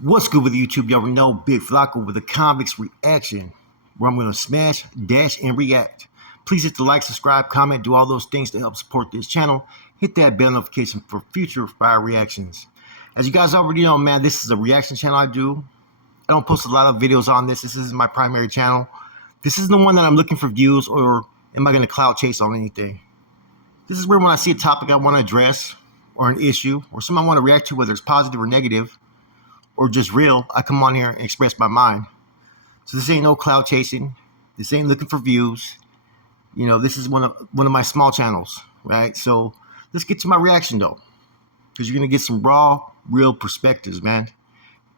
What's good with YouTube? You already know Big Flacco with a convicts reaction, where I'm going to smash, dash, and react. Please hit the like, subscribe, comment, do all those things to help support this channel. Hit that bell notification for future fire reactions. As you guys already know, man, this is a reaction channel I do. I don't post a lot of videos on this. This is my primary channel. This is the one that I'm looking for views, or am I going to cloud chase on anything? This is where when I see a topic I want to address, or an issue, or something I want to react to, whether it's positive or negative, or just real, I come on here and express my mind. So this ain't no cloud chasing. This ain't looking for views. You know, this is one of my small channels, right? So let's get to my reaction though, because you're gonna get some raw, real perspectives, man.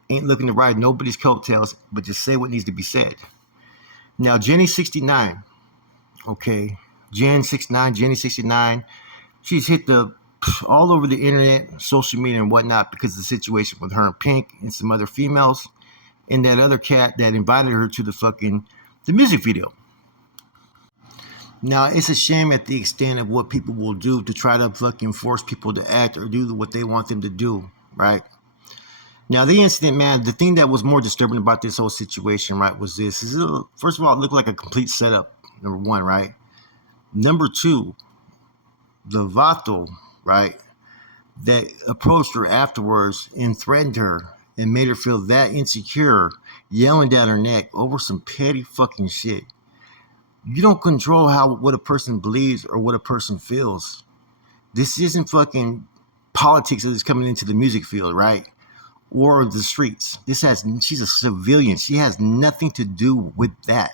Ain't looking to ride nobody's coattails, but just say what needs to be said. Now, JENNY69, okay, JENNY69, JENNY69, she's hit the all over the internet, social media, and whatnot because of the situation with her and Pink and some other females and that other cat that invited her to the music video. Now, it's a shame at the extent of what people will do to try to force people to act or do what they want them to do, right? Now, the incident, man, the thing that was more disturbing about this whole situation, right, was this. First of all, it looked like a complete setup, number one, right? Number two, the vato, right, that approached her afterwards and threatened her and made her feel that insecure, yelling down her neck over some petty fucking shit. You don't control what a person believes or what a person feels. This isn't fucking politics that is coming into the music field, right? Or the streets. She's a civilian. She has nothing to do with that,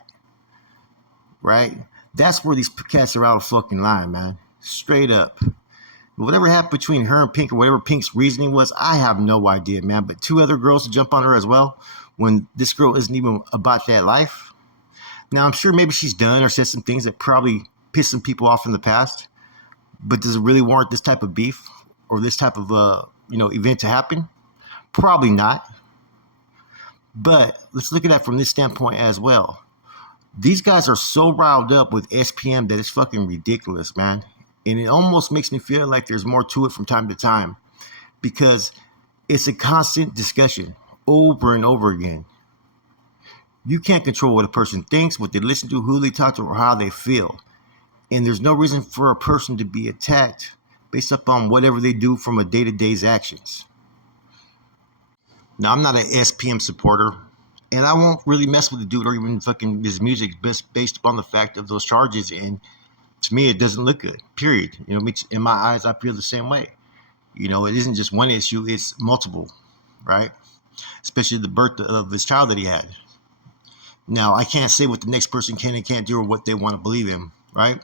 right? That's where these cats are out of fucking line, man. Straight up. Whatever happened between her and Pink, or whatever Pink's reasoning was, I have no idea, man. But two other girls to jump on her as well when this girl isn't even about that life. Now, I'm sure maybe she's done or said some things that probably pissed some people off in the past. But does it really warrant this type of beef or this type of event to happen? Probably not. But let's look at that from this standpoint as well. These guys are so riled up with SPM that it's fucking ridiculous, man. And it almost makes me feel like there's more to it from time to time, because it's a constant discussion over and over again. You can't control what a person thinks, what they listen to, who they talk to, or how they feel. And there's no reason for a person to be attacked based upon whatever they do from a day-to-day's actions. Now, I'm not an SPM supporter, and I won't really mess with the dude or even fucking his music based upon the fact of those charges. And to me, it doesn't look good, period. You know, in my eyes, I feel the same way. You know, it isn't just one issue, it's multiple, right? Especially the birth of his child that he had. Now, I can't say what the next person can and can't do or what they want to believe in, right?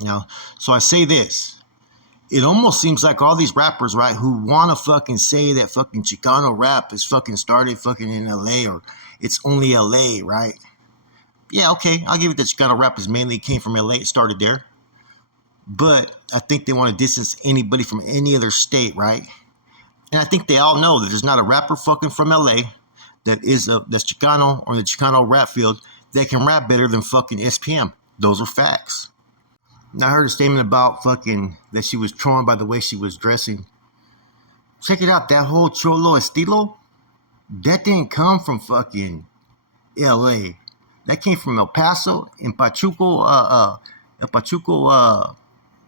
Now, so I say this. It almost seems like all these rappers, right, who want to fucking say that fucking Chicano rap is fucking started fucking in LA, or it's only LA, right? Yeah, okay, I'll give it that Chicano rap is mainly came from LA. It started there. But I think they want to distance anybody from any other state, right? And I think they all know that there's not a rapper fucking from LA that's Chicano or the Chicano rap field that can rap better than fucking SPM. Those are facts. Now, I heard a statement about that she was trolling by the way she was dressing. Check it out, that whole cholo estilo, that didn't come from fucking LA. That came from El Paso, in Pachuco,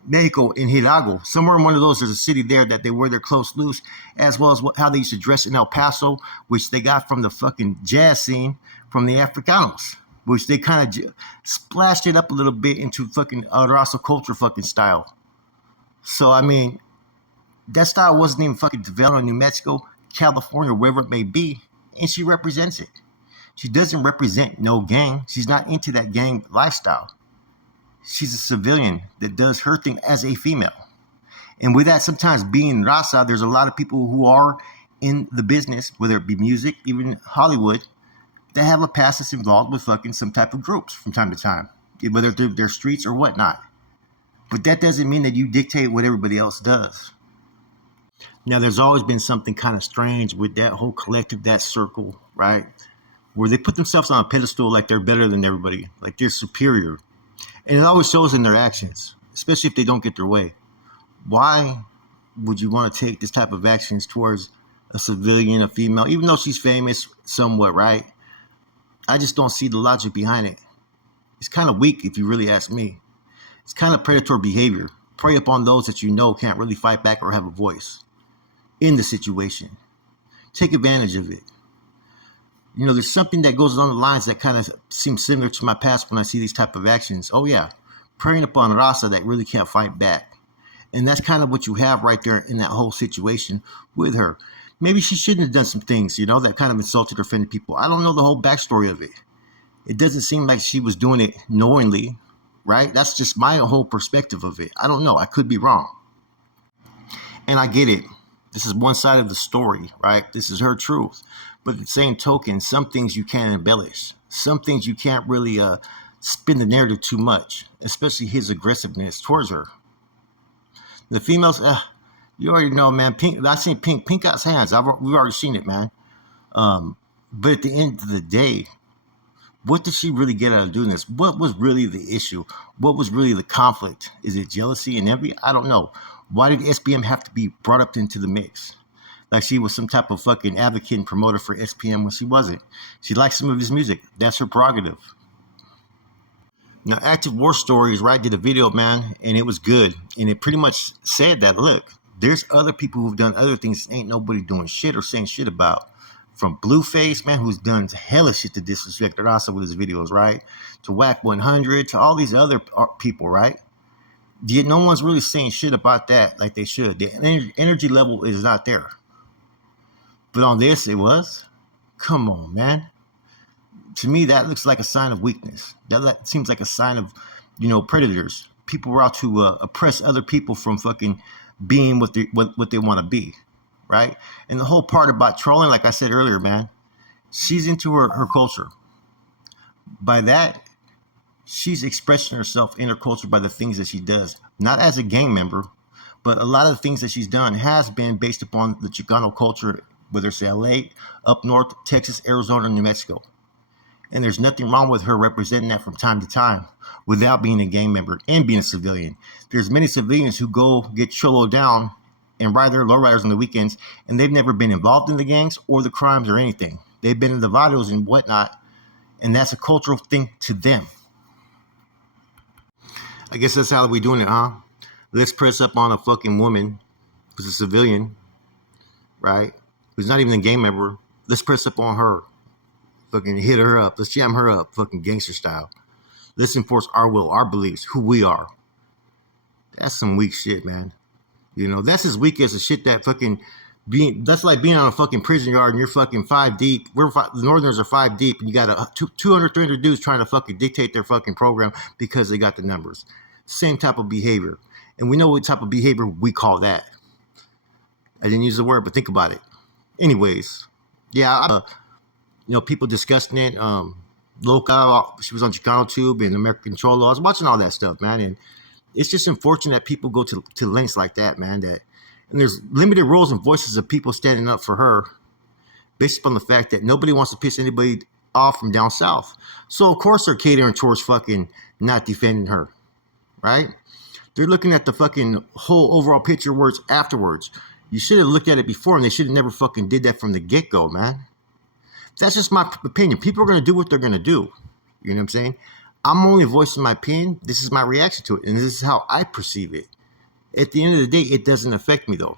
Mexico, in Hidalgo. Somewhere in one of those, there's a city there that they wear their clothes loose, as well as how they used to dress in El Paso, which they got from the fucking jazz scene from the Africanos, which they kind of splashed it up a little bit into fucking raza culture fucking style. So, I mean, that style wasn't even fucking developed in New Mexico, California, wherever it may be, and she represents it. She doesn't represent no gang. She's not into that gang lifestyle. She's a civilian that does her thing as a female. And with that, sometimes being raza, there's a lot of people who are in the business, whether it be music, even Hollywood, that have a past that's involved with fucking some type of groups from time to time, whether they're streets or whatnot. But that doesn't mean that you dictate what everybody else does. Now, there's always been something kind of strange with that whole collective, that circle, right? Where they put themselves on a pedestal like they're better than everybody, like they're superior. And it always shows in their actions, especially if they don't get their way. Why would you want to take this type of actions towards a civilian, a female, even though she's famous somewhat, right? I just don't see the logic behind it. It's kind of weak if you really ask me. It's kind of predatory behavior. Prey upon those that you know can't really fight back or have a voice in the situation. Take advantage of it. You know, there's something that goes along the lines that kind of seems similar to my past when I see these type of actions. Oh yeah, preying upon Rasa that really can't fight back. And that's kind of what you have right there in that whole situation with her. Maybe she shouldn't have done some things, you know, that kind of insulted or offended people. I don't know the whole backstory of it. It doesn't seem like she was doing it knowingly, right? That's just my whole perspective of it. I don't know. I could be wrong. And I get it. This is one side of the story, right? This is her truth. But at the same token, some things you can't embellish. Some things you can't really spin the narrative too much, especially his aggressiveness towards her. The females, you already know, man. Pink, I seen Pink. Pink got hands. We've already seen it, man. But at the end of the day, what did she really get out of doing this? What was really the issue? What was really the conflict? Is it jealousy and envy? I don't know. Why did SPM have to be brought up into the mix? Like she was some type of fucking advocate and promoter for SPM when she wasn't. She liked some of his music. That's her prerogative. Now, Active War Stories, right, did a video, man, and it was good. And it pretty much said that, look, there's other people who've done other things ain't nobody doing shit or saying shit about. From Blueface, man, who's done hella shit to disrespect Rasa with his videos, right? To Whack 100, to all these other people, right? Yet no one's really saying shit about that like they should. The energy level is not there. But on this, it was. Come on, man. To me, that looks like a sign of weakness. That seems like a sign of, you know, predators. People were out to oppress other people from fucking being what they want to be, right? And the whole part about trolling, like I said earlier, man, she's into her culture. By that, she's expressing herself in her culture by the things that she does. Not as a gang member, but a lot of the things that she's done has been based upon the Chicano culture, whether it's LA, up north, Texas, Arizona, New Mexico. And there's nothing wrong with her representing that from time to time without being a gang member and being a civilian. There's many civilians who go get cholo down and ride their lowriders on the weekends, and they've never been involved in the gangs or the crimes or anything. They've been in the vados and whatnot, and that's a cultural thing to them. I guess that's how we're doing it, huh? Let's press up on a fucking woman who's a civilian, right? Who's not even a gang member. Let's press up on her. Fucking hit her up. Let's jam her up, fucking gangster style. Let's enforce our will, our beliefs, who we are. That's some weak shit, man. You know, that's as weak as the shit that fucking that's like being on a fucking prison yard and you're fucking 5 deep. The Northerners are 5 deep and you got 200, 300 dudes trying to fucking dictate their fucking program because they got the numbers. Same type of behavior. And we know what type of behavior we call that. I didn't use the word, but think about it. Anyways, yeah, you know, people discussing it. Loca, she was on Chicano Tube and American Cholo. I was watching all that stuff, man. And it's just unfortunate that people go to lengths like that, man. And there's limited roles and voices of people standing up for her based upon the fact that nobody wants to piss anybody off from down south. So, of course, they're catering towards fucking not defending her, right? They're looking at the fucking whole overall picture words afterwards. You should have looked at it before, and they should have never fucking did that from the get-go, man. That's just my opinion. People are going to do what they're going to do. You know what I'm saying? I'm only voicing my opinion. This is my reaction to it, and this is how I perceive it. At the end of the day, it doesn't affect me, though.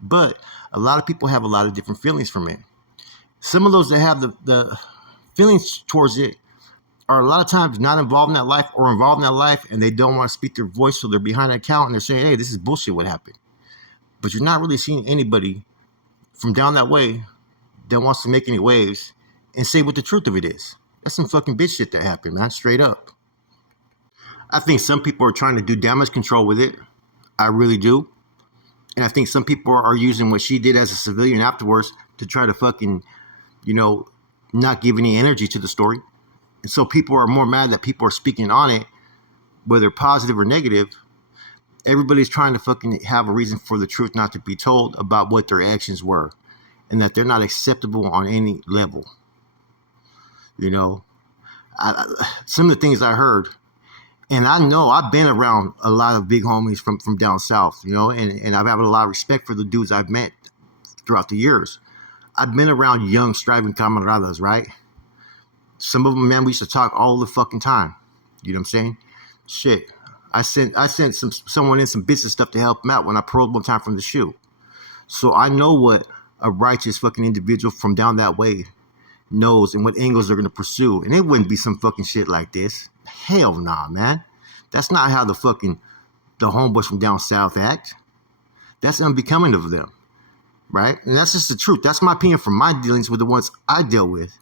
But a lot of people have a lot of different feelings from it. Some of those that have the feelings towards it are a lot of times not involved in that life or involved in that life, and they don't want to speak their voice, so they're behind an account, and they're saying, hey, this is bullshit what happened. But you're not really seeing anybody from down that way that wants to make any waves and say what the truth of it is. That's some fucking bitch shit that happened, man, straight up. I think some people are trying to do damage control with it. I really do. And I think some people are using what she did as a civilian afterwards to try to fucking, you know, not give any energy to the story. And so people are more mad that people are speaking on it, whether positive or negative. Everybody's trying to fucking have a reason for the truth not to be told about what their actions were and that they're not acceptable on any level. You know, some of the things I heard, and I know I've been around a lot of big homies from down south, you know, and I've had a lot of respect for the dudes I've met throughout the years. I've been around young, striving camaradas, right? Some of them, man, we used to talk all the fucking time. You know what I'm saying? Shit. I sent someone in some business stuff to help him out when I paroled one time from the shoe. So I know what a righteous fucking individual from down that way knows and what angles they're gonna pursue. And it wouldn't be some fucking shit like this. Hell nah, man. That's not how the homeboys from down south act. That's unbecoming of them, right? And that's just the truth. That's my opinion from my dealings with the ones I deal with.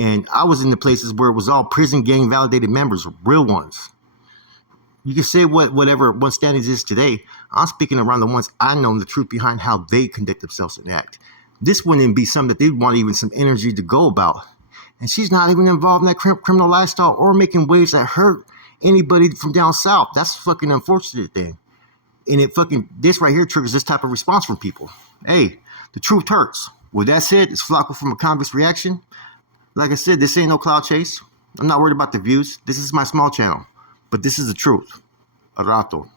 And I was in the places where it was all prison gang validated members, real ones. You can say whatever one standings is today. I'm speaking around the ones I know the truth behind how they conduct themselves and act. This wouldn't be something that they'd want even some energy to go about. And she's not even involved in that criminal lifestyle or making waves that hurt anybody from down south. That's a fucking unfortunate thing. And this right here triggers this type of response from people. Hey, the truth hurts. With that said, it's Flacco from a Convict's Reaction. Like I said, this ain't no cloud chase. I'm not worried about the views. This is my small channel. But this is the truth. A rato.